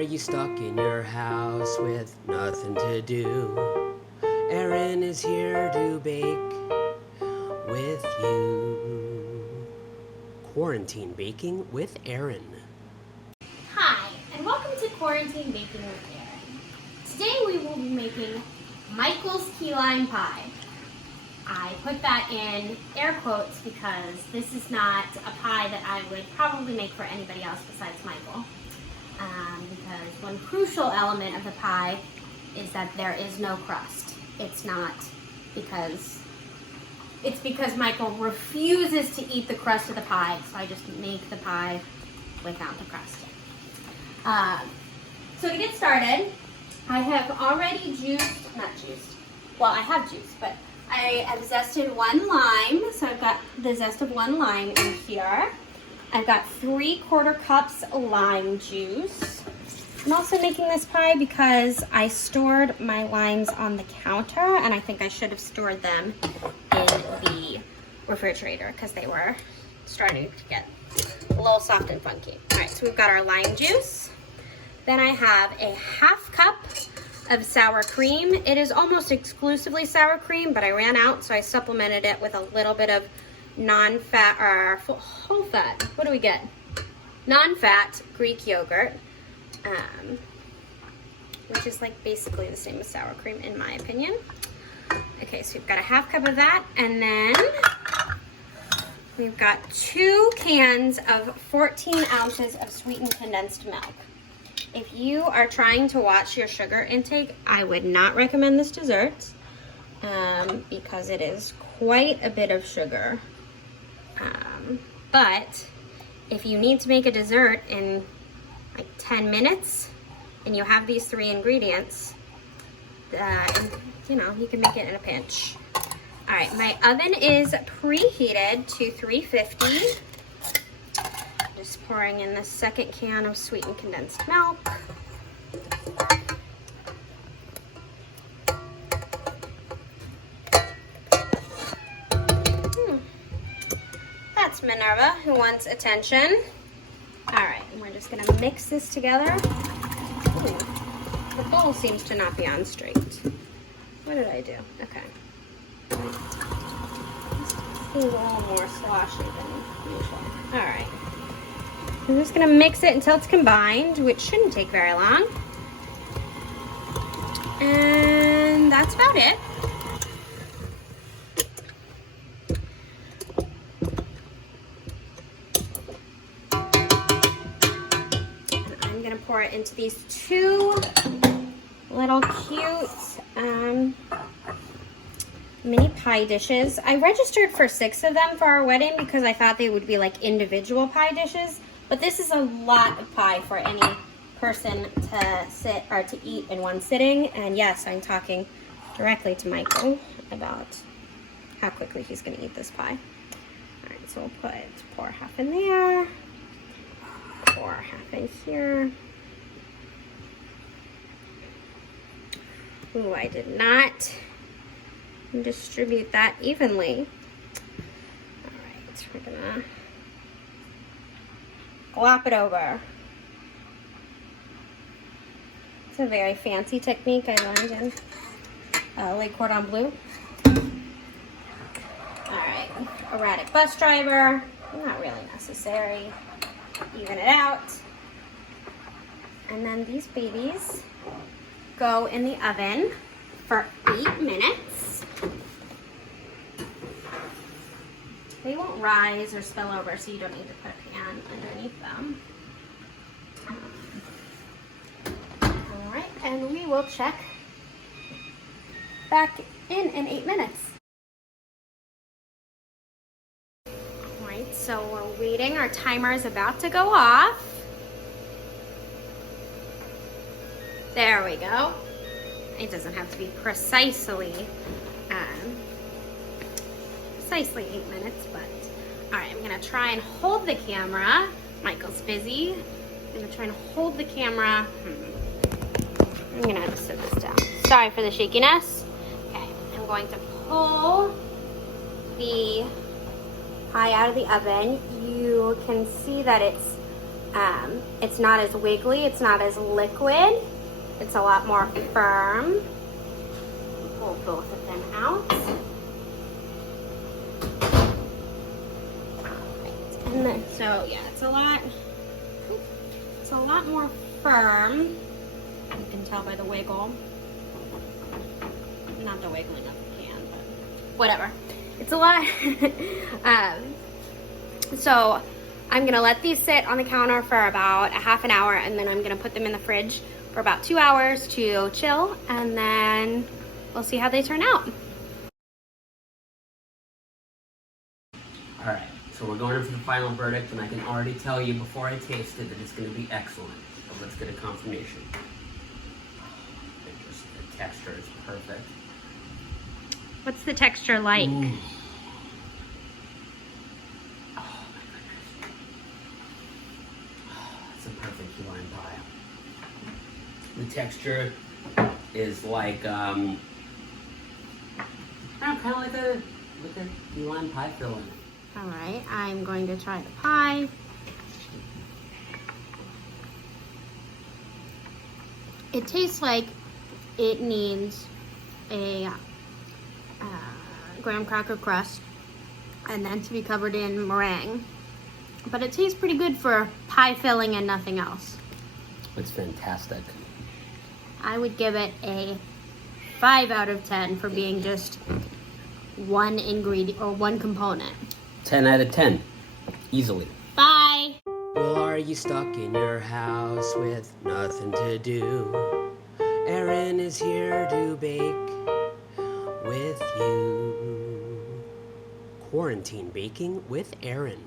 Are you stuck in your house with nothing to do? Erin is here to bake with you. Quarantine Baking with Erin. Hi, and welcome to Quarantine Baking with Erin. Today we will be making Michael's key lime pie. I put that in air quotes because this is not a pie that I would probably make for anybody else besides Michael. Because one crucial element of the pie is that there is no crust. It's because Michael refuses to eat the crust of the pie, so I just make the pie without the crust. So to get started, I have already I have juiced, but I have zested one lime, so I've got the zest of one lime in here. I've got 3/4 cups lime juice. I'm also making this pie because I stored my limes on the counter, and I think I should have stored them in the refrigerator because they were starting to get a little soft and funky. All right, so we've got our lime juice. Then I have a 1/2 cup of sour cream. It is almost exclusively sour cream, but I ran out, so I supplemented it with a little bit of non-fat or whole fat. What do we get? Non-fat Greek yogurt, which is like basically the same as sour cream in my opinion. Okay, so we've got a 1/2 cup of that, and then we've got 2 cans of 14 ounces of sweetened condensed milk. If you are trying to watch your sugar intake, I would not recommend this dessert because it is quite a bit of sugar. But if you need to make a dessert in like 10 minutes and you have these 3 ingredients, you can make it in a pinch. All right, my oven is preheated to 350. Just pouring in the 2nd can of sweetened condensed milk. That's Minerva, who wants attention. All right, and we're just gonna mix this together. Ooh, the bowl seems to not be on straight. What did I do? Okay. This seems a little more sloshy than usual. All right. I'm just gonna mix it until it's combined, which shouldn't take very long. And that's about it. Pour it into these 2 little cute mini pie dishes. I registered for 6 of them for our wedding because I thought they would be like individual pie dishes, but this is a lot of pie for any person to sit or to eat in one sitting. And yes, I'm talking directly to Michael about how quickly he's going to eat this pie. All right, so we'll pour 1/2 in there, pour 1/2 in here. Ooh, I did not distribute that evenly. All right, we're gonna glop it over. It's a very fancy technique I learned in Le Cordon Bleu. All right, erratic bus driver, not really necessary. Even it out. And then these babies go in the oven for 8 minutes. They won't rise or spill over, so you don't need to put a pan underneath them. All right, and we will check back in 8 minutes. All right, so we're waiting. Our timer is about to go off. There we go. It doesn't have to be precisely 8 minutes, but all right, I'm gonna try and hold the camera. Michael's busy. I'm gonna try and hold the camera. I'm gonna have to sit this down. Sorry for the shakiness. Okay, I'm going to pull the pie out of the oven. You can see that it's It's not as wiggly, it's not as liquid. It's a lot more firm. Pull both of them out. And then, so yeah, it's a lot more firm. You can tell by the wiggle. Not the wiggling of the pan, but whatever. It's a lot. So I'm gonna let these sit on the counter for about a half an hour, and then I'm gonna put them in the fridge for about 2 hours to chill, and then we'll see how they turn out. All right, so we're going in for the final verdict, and I can already tell you before I taste it that it's going to be excellent. So let's get a confirmation. The texture is perfect. What's the texture like? Ooh. Oh my goodness. It's a perfect key lime pie. The texture is like, kind of like a key lime pie filling. All right, I'm going to try the pie. It tastes like it needs a graham cracker crust and then to be covered in meringue. But it tastes pretty good for pie filling and nothing else. It's fantastic. I would give it a 5 out of 10 for being just one ingredient or one component. 10 out of 10. Easily. Bye! Well, are you stuck in your house with nothing to do? Erin is here to bake with you. Quarantine Baking with Erin.